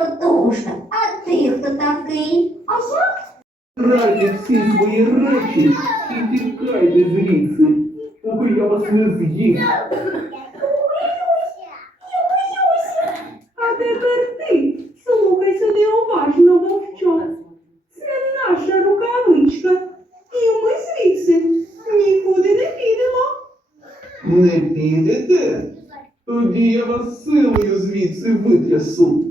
скрикотушка. А ти хто такий? А я Брайте всі свої речі і тікайте звідси, поки я вас не з'їм. А тепер ти слухай сюди уважно, вовчок. Це наша рукавичка. І ми звідси нікуди не підемо. Не підете? Тоді я вас силою звідси витрясу.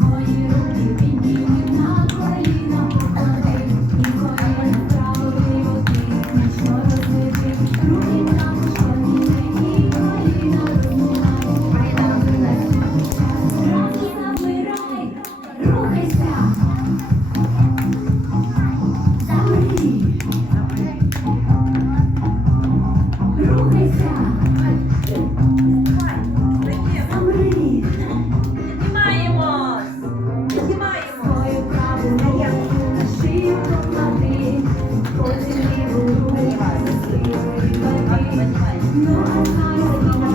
Свої No, I'm not.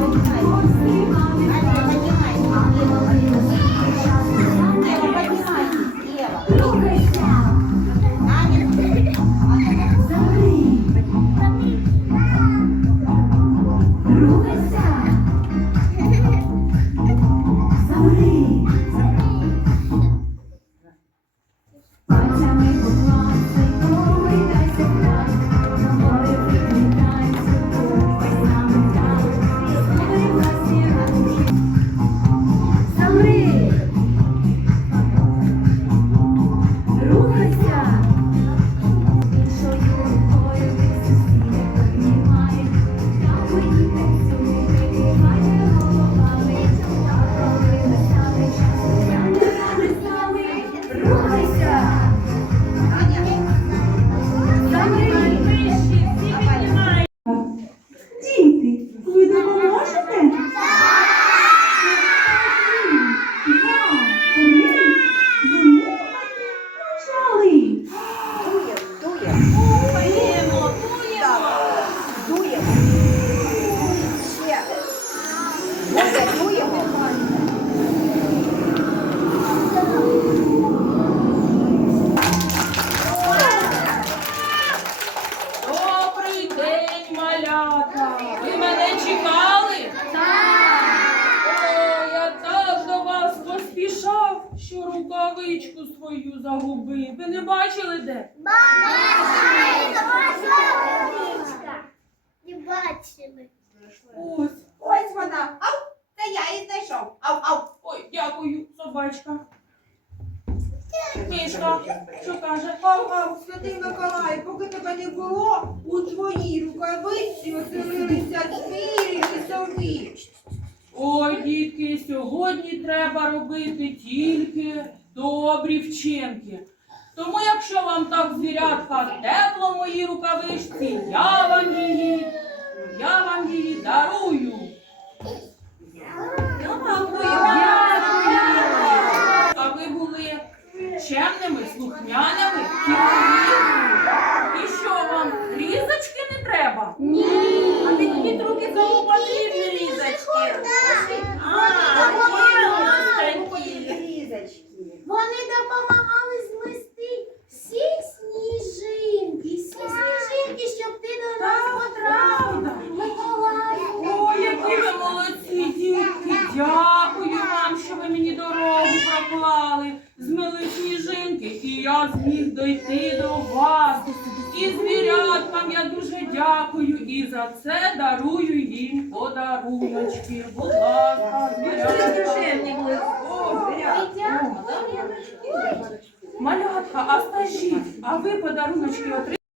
Чекали? О, я так до вас поспішав, що рукавичку свою загубив. Ви не бачили де? Не бачили. Ось. Ось вона. Ау, це я її знайшов. Ау, ау. Ой, дякую, собачка. Мішка, що каже? Ау, ау, святий Миколай, поки тебе не було, у твоїй рукавиці оселилися Ой, дітки, сьогодні треба робити тільки добрі вчинки. Тому, якщо вам так звірятка тепло в моїй я вам її, я вам її дарую. А ви були чемними, слухняними, кіркурі. І що вам, різочки не треба? А ти тобі руки кому потрібні різочки? Вони допомагали змести всі сніжинки, всі сніжинки, щоб ти до нас потрапив. Миколай. Ой, які ви молодці, дітки! Дякую вам, що ви мені дорогу проклали. Змили сніжинки, і я зміг дойти до вас. І звіряткам я дуже дякую. І за це дарую їм подаруночки. Будь ласка, звірятка. Малятка, а скажіть, а ви подаруночки отримали?